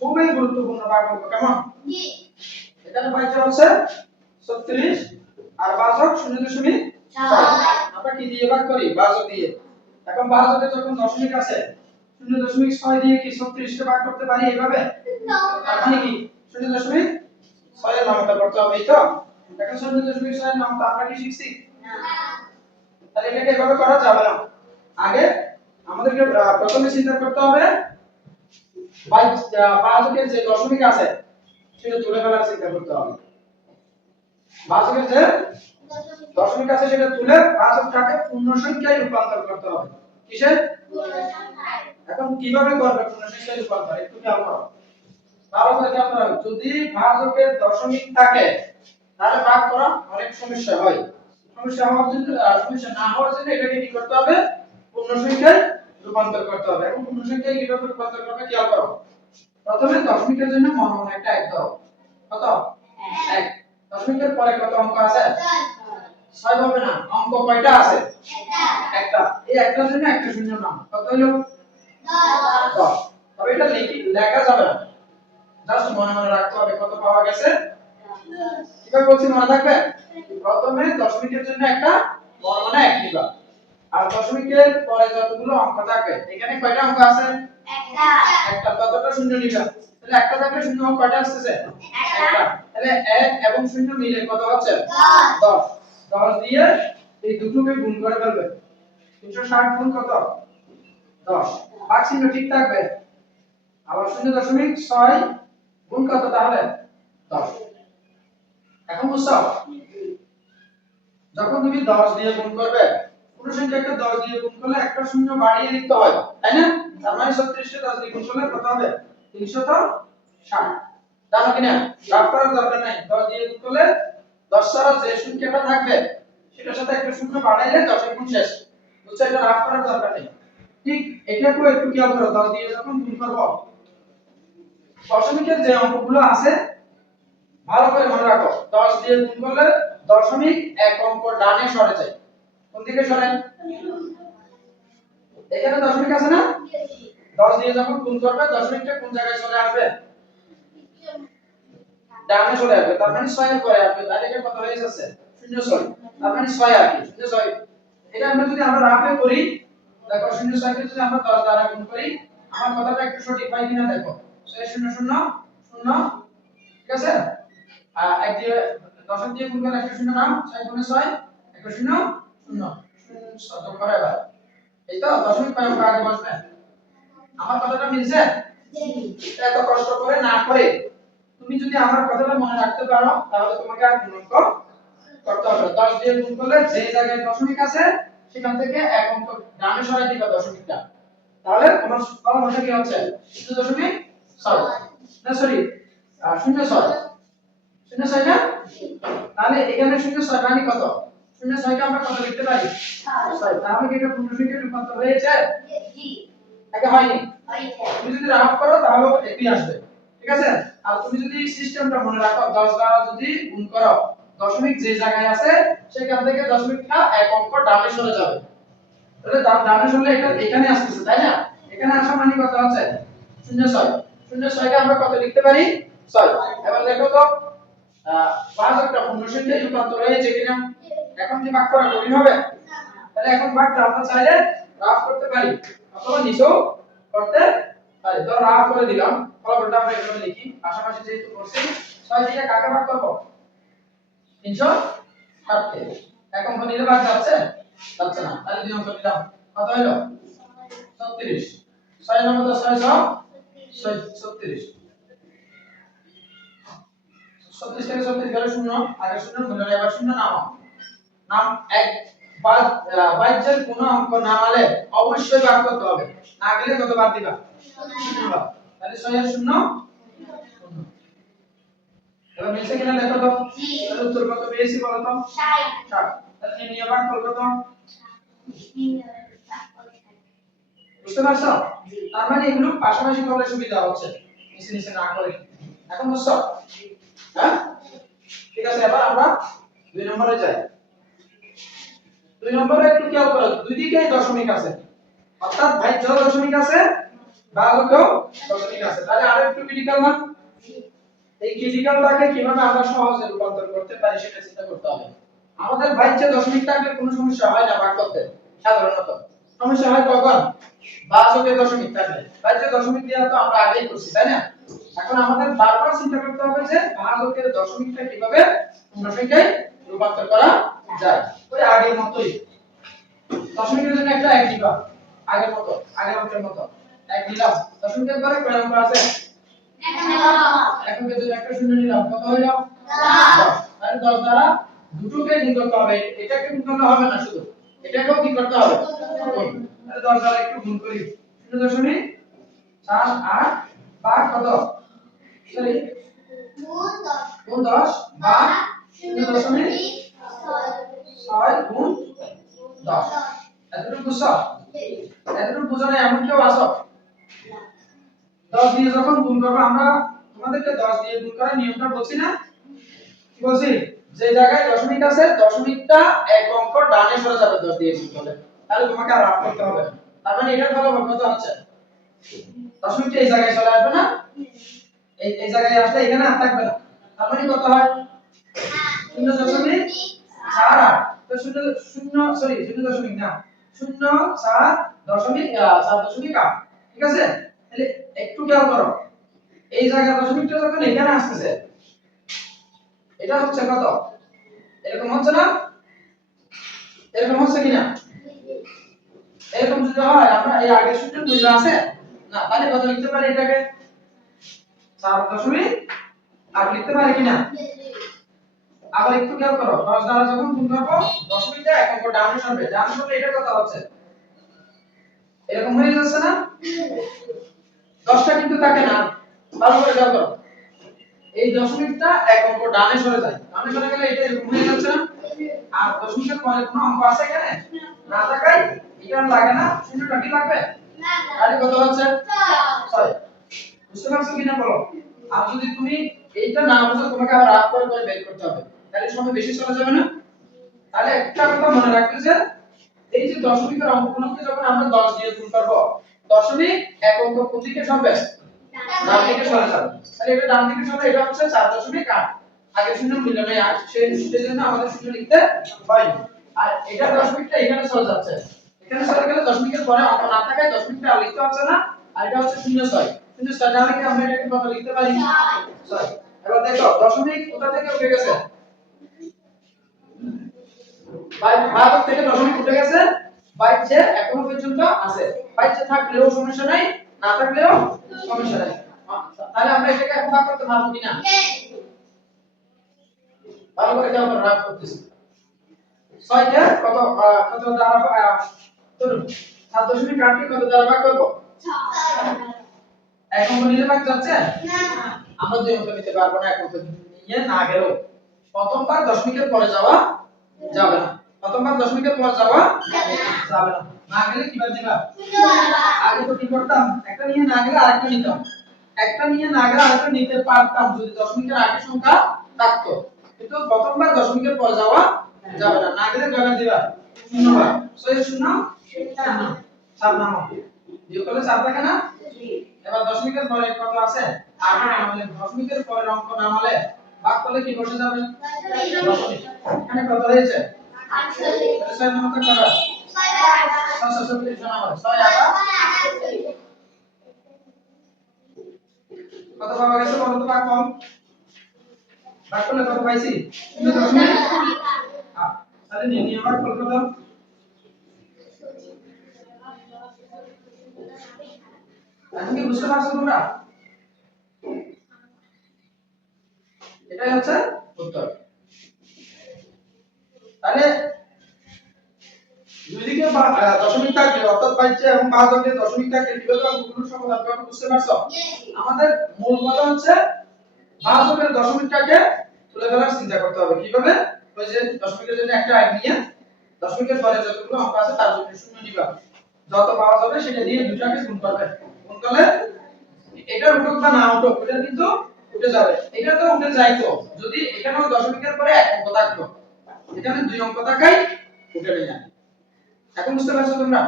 খুবই গুরুত্বপূর্ণ ভাগফল কেমন জি এখানে ভাজ্য হচ্ছে 36 আর ভাজক 0.6 আমরা কি দিয়ে ভাগ করি ভাজক দিয়ে এখন ভাজকে যখন দশমিক আছে 0.6 দিয়ে কি 36 কে ভাগ করতে পারি এইভাবে না তার মানে কি 0.6 এর নামটা করতে হবে এই তো এখন 0.6 এর নামটা আমরা কি শিখছি না তাহলে এটাকে এভাবে করা যাবে না আগে আমাদেরকে প্রথমে চিন্তা করতে হবে ভাজকের যে দশমিক আছে সেটা তুলে ফেলার চিন্তা করতে হবে ভাজকের যে দশমিক আছে সেটা তুলে ভাজকটাকে পূর্ণ সংখ্যায় রূপান্তর করতে হবে কিসে পূর্ণ সংখ্যায় এখন কিভাবে করবে পূর্ণ সংখ্যায় রূপান্তর একটু খেয়াল করো ভালো করে খেয়াল করো যদি ভাজকের দশমিক থাকে তাহলে ভাগ করা অনেক সমস্যা হয় সমস্যা না হওয়ার জন্য এটাকে কি করতে হবে পূর্ণ সংখ্যায় রূপান্তর করতে হবে এবং পূর্ণ সংখ্যায় কিভাবে রূপান্তর করবে খেয়াল করো প্রথমে দশমিকের জন্য মনে মনে একটা এক দাও কত এক দশমিকের পরে কত অঙ্ক আছে 6 হবে না অঙ্ক কয়টা আছে একটা এই একটার জন্য একটা শূন্য নাম কত হলো 10 তবে এটা লেখা যাবে না জাস্ট মনে মনে রাখতে হবে কত পাওয়া গেছে কিভাবে বলছি মনে থাকবে প্রথমে দশমিকের জন্য একটা মনে মনে এক দিবা আর দশমিকের পরে যতগুলো অঙ্ক থাকবে এখানে কয়টা অঙ্ক আছে একটা ততটা শূন্য নিবা তাহলে একটা থাকলে শূন্য কয়টা আসছে একটা তাহলে 1 এবং 0 মিলে কত হচ্ছে 10 10 দিয়ে এই দুটোকে গুণ করে ফেলবে 360 গুণ কত 10 ভাগ চিহ্ন ঠিক থাকবে আবার 0.6 গুণ কত তাহলে 10 এখন বুঝছো যখন তুমি 10 দিয়ে গুণ করবে কোন সংখ্যাকে 10 দিয়ে গুণ করলে একটা শূন্য বাড়িয়ে লিখতে হয় তাই না তার মানে 36 কে 10 দিয়ে গুণ করলে কত হবে 360 জানো কিনা ভাগ করার দরকার নাই 10 দিয়ে গুণ করলে 10 ছাড়া যে সংখ্যাটা থাকবে সেটার সাথে একটা শূন্য বাড়াইলে 10 এর গুণ শেষ বুঝছো এটা ভাগ করার দরকার নেই ঠিক এটাকেও একটু খেয়াল করো 10 দিয়ে যখন গুণ করব দশমিকের যে অঙ্কগুলো আছে ভালো করে মনে রাখো 10 দিয়ে গুণ করলে দশমিক এক অঙ্ক ডানে সরে যায় কোন দিকে সরে এখানে দশমিক আছে না 10 দিয়ে যখন গুণ করবে দশমিকটা কোন জায়গায় চলে আসবে ডানে চলে আসবে তার মানে 6 এর পরে আসবে তাহলে এটা কত হয়ে যাচ্ছে 0.6 তার মানে 6 আর কি 0.6 এটা আমরা যদি আমরা রাফে করি দেখো 0.6 কে যদি আমরা 10 দ্বারা গুণ করি আমার কথাটা একটু সঠিক হয় কিনা দেখো 6 0 0 0 ঠিক আছে এক দিয়ে 10 দিয়ে গুণ করলে একটা শূন্য নাম 6 গুণে 6 একটা শূন্য 0 শত করে এবার এই তো দশমিক পাই অঙ্ক আগে বসবে আমার কথাটা মিলছে জি এত কষ্ট করে না করে তুমি যদি আমার কথাটা মনে রাখতে পারো তাহলে তোমাকে আর গুণ করতে হবে 10 দিয়ে গুণ করলে যে জায়গায় দশমিক আছে সেখান থেকে এক অঙ্ক ডানে সরাই দিবা দশমিকটা তাহলে তোমার ফলাফলটা কি হচ্ছে 0.6 না সরি 0.6 0.6 না তাহলে এখানে 0.6 মানে কত 0.6 কে আমরা কত লিখতে পারি 6 তাহলে কি এটা পূর্ণ সংখ্যায় রূপান্তর হয়েছে জি আগে হয়নি হয়েছে তুমি যদি রাফ করো তাহলে একই আসবে ঠিক আছে আর তুমি যদি সিস্টেমটা মনে রাখো 10 দ্বারা যদি গুণ করো দশমিক যে জায়গায় আছে সেখান থেকে দশমিকটা এক অঙ্ক ডানে সরে যাবে তাহলে ডানে সরলে এটা এখানে আসছে তাই না এখানে আসা মানে কত হচ্ছে 0.6 0.6 কে আমরা কত লিখতে পারি 6 এবার দেখো তো ভাজকটা পূর্ণ সংখ্যায় রূপান্তর হয়েছে কিনা এখন কি ভাগ করা কঠিন হবে তাহলে এখন ভাগটা আমরা চাইলে রাফ করতে পারি অথবা নিচেও করতে পারি তো রাফ করে দিলাম ফলাফলটা আমরা এভাবে লিখি পাশাপাশি যেহেতু করছি 6 দিয়ে কাকে ভাগ করব 360 কে এক অঙ্ক নিলে ভাগ যাচ্ছে যাচ্ছে না তাহলে দুই অঙ্ক নিলাম কত হলো 36 6 এর মধ্যে 6 36 36 থেকে 36 গেলে শূন্য আগে শূন্য মূল্য এবার শূন্য নাম এক বাহ্যের কোনো অঙ্ক নামালে অবশ্যই ভাগ করতে হবে না গেলে কত বাদ দিবা শূন্য বাদ তাহলে 6 এর শূন্য শূন্য এবার মিলছে কিনা দেখো তো তাহলে উত্তর কত পেয়েছি বলো তো 60 তাহলে নির্ণয় ভাগ করব তো বুঝতে পারছো তার মানে এগুলো পাশাপাশি করলে সুবিধা হচ্ছে নিচে নিচে না করে এখন বুঝছো হ্যাঁ ঠিক আছে এবার আমরা 2 নম্বরে যাই 2 নম্বরে একটু খেয়াল করো দুই দিকেই দশমিক আছে অর্থাৎ ভাজ্য দশমিক আছে ভাজকেও দশমিক আছে, তাহলে আরেকটু ক্রিটিক্যাল না? এই ক্রিটিক্যালটাকে কিভাবে আমরা সহজে রূপান্তর করতে পারি সেটা চিন্তা করতে হবে। আমাদের ভাজ্য দশমিক থাকলে কোনো সমস্যা হয় না ভাগ করতে, সাধারণত সমস্যা হয় কখন ভাজকের দশমিক থাকলে। ভাজ্য দশমিক দিয়ে তো আমরা আগেই করছি, তাই না? এখন আমাদের বারবার চিন্তা করতে হবে যে ভাজকের দশমিকটা কিভাবে দশমিকে রূপান্তর করা যায়। ওই আগের মতই দশমিকের জন্য একটা এক দিবা, আগের মতো আগের অঙ্কের মতো এক দিলাম। দশমিকের পরে কয় অঙ্ক আছে? এখন যদি একটা শূন্য নিলাম কত হইল? 10। তাহলে 10 দ্বারা দুটোকে গুণ করতে হবে, এটাকে গুণ করলে হবে না, শুধু এটাকেও কি করতে হবে? তাহলে 10 দ্বারা একটু গুণ করি, 0.48 ভাগ কত? সরি গুণ 10 ভাগ 0.6 গুণ 10। এতটুকু বুঝছো? এতটুকু বুঝো না এমন কেউ আসো? 10 দিয়ে যখন গুণ করব, আমরা তোমাদেরকে 10 দিয়ে গুণ করার নিয়মটা বলছি না? কি বলছি? যে জায়গায় দশমিক আছে দশমিকটা এক অঙ্ক ডানে সরে যাবে 10 দিয়ে গুণ করলে, তাহলে তোমাকে আর রাফ করতে হবে না। তার মানে এটার ফলাফল কত হচ্ছে? দশমিকটা এই জায়গায় চলে আসবে না, এই জায়গায় আসলে এখানে আর থাকবে না। তার মানে কত হয়? 0.48। তো 0 সরি 0 না, 0.4.8, ঠিক আছে? তাহলে একটু খেয়াল করো, এই জায়গায় দশমিকটা যখন এখানে আসছে, এটা হচ্ছে কত? এরকম হচ্ছে না? এরকম হচ্ছে কিনা? এরকম যদি হয়, আমরা এই আগের সূত্রের মূল্য আছে না, তাহলে কত লিখতে পারি এটাকে? 4.8 লিখতে পারি কিনা? আবার একটু খেয়াল করো, 10 দ্বারা যখন গুণ করব দশমিকটা এক অঙ্ক ডানে সরবে, ডানে সরলে এটা কত হচ্ছে? এরকম হয়ে যাচ্ছে না? 10টা কিন্তু থাকে না, ভালো করে খেয়াল করো, এই দশমিকটা এক অঙ্ক ডানে সরে যায়, ডানে সরে গেলে এটা এরকম হয়ে যাচ্ছে না? আর দশমিকের পরে কোনো অঙ্ক আছে এখানে না থাকায় এটা লাগে না, শূন্যটা কি লাগবে? না, তাহলে কত হচ্ছে? 6। বুঝতে পারছো কিনা বলো? আর যদি তুমি এইটা না বুঝো, তোমাকে আবার রাফ করে করে বের করতে হবে, তাহলে সময় বেশি চলে যাবে না? তাহলে একটা কথা মনে রাখবে যে এই যে দশমিকের অঙ্কগুলোকে যখন আমরা 10 দিয়ে গুণ করব, দশমিক এক অঙ্ক কোন দিকে সরবে? ডান দিকে সরে যাবে। তাহলে এটা ডান দিকে সরলে এটা হচ্ছে 4.8। আগের শূন্য মিলল না, সেজন্য আমাদের শূন্য লিখতে হয়নি। আর এটা দশমিকটা এখানে চলে যাচ্ছে, এখানে চলে গেলে দশমিকের পরে অঙ্ক না থাকায় দশমিকটা আর লিখতে হচ্ছে না। আর এটা হচ্ছে 0.6, 0.6 তাহলে কি আমরা এটাকে কত লিখতে পারি? 6। এবার দেখো দশমিক কোথা থেকে উঠে গেছে? ভাজক থেকে দশমিক উঠে গেছে, বাইরে এখনো পর্যন্ত আছে। বাইরে থাকলেও সমস্যা নাই, না থাকলেও সমস্যা নাই। তাহলে আমরা এটাকে এখন ভাগ করতে পারবো কিনা? ভালো করে খেয়াল করে রাখ করতেছি। 6 কে কত কত দ্বারা ধরুন 7.8 কে কত দ্বারা ভাগ করব? 6। এক অঙ্ক নিলে ভাগ যাচ্ছে না, আমরা দুই অঙ্ক নিতে পারবো না, এক অঙ্ক নিয়ে না গেলেও প্রথমবার দশমিকের পরে যাওয়া যাবে না, প্রথমবার দশমিকের পর যাওয়া যাবে না। না গেলে কিভাবে দিবা? আগে তো কি করতাম, একটা নিয়ে না গেলে আরেকটা নিতাম, একটা নিয়ে না গেলে আরেকটা নিতে পারতাম যদি দশমিকের আগে সংখ্যা থাকতো, কিন্তু প্রথমবার দশমিকের পর যাওয়া যাবে না। না গেলে কয়বার দিবা? 0 বার। 6 এর 0 0 4 নাম বিয়োগ করলে 4 থাকে না? এবার দশমিকের পরে কত আছে? 8 নামালে, দশমিকের পরে অঙ্ক নামালে ভাগ করলে কি বসে যাবে? দশমিক। এখানে কত হয়েছে? 48। 6 নামাতে কত? 6 আর 8 6 নামালে 6 আর 8 কত পাওয়া গেছে বলো তো? ভাগ কম, ভাগ করলে কত পাইছি? 0.8। তাহলে নির্ণয় ভাগ কত? এখন কি বুঝতে পারছো তোমরা? এটাই হচ্ছে উত্তর। তাহলে দুই দিকে দশমিক থাকলে, অর্থাৎ বাইচে এবং ভাজকে দশমিক থাকলে কিভাবে অঙ্কগুলো সমাধান করব বুঝতে পারছো? আমাদের মূল কথা হচ্ছে ভাজকের দশমিকটাকে তুলে ফেলার চিন্তা করতে হবে। কিভাবে? ওই যে দশমিকের জন্য একটা আইন নিয়ে দশমিকের পরে যতগুলো অঙ্ক আছে তার জন্য শূন্য নিবা, যত পাওয়া যাবে সেটা দিয়ে দুটাকে গুণ করবে, গুণ করলে এটা উঠুক বা না উঠুক এটা কিন্তু উঠে যাবে। এটা তো উঠে যাইতো যদি এখানেও দশমিকের পরে এক অঙ্ক থাকতো, এখানে দুই অঙ্ক থাকাই উঠে যায়। এখন বুঝতে পারছো তোমরা?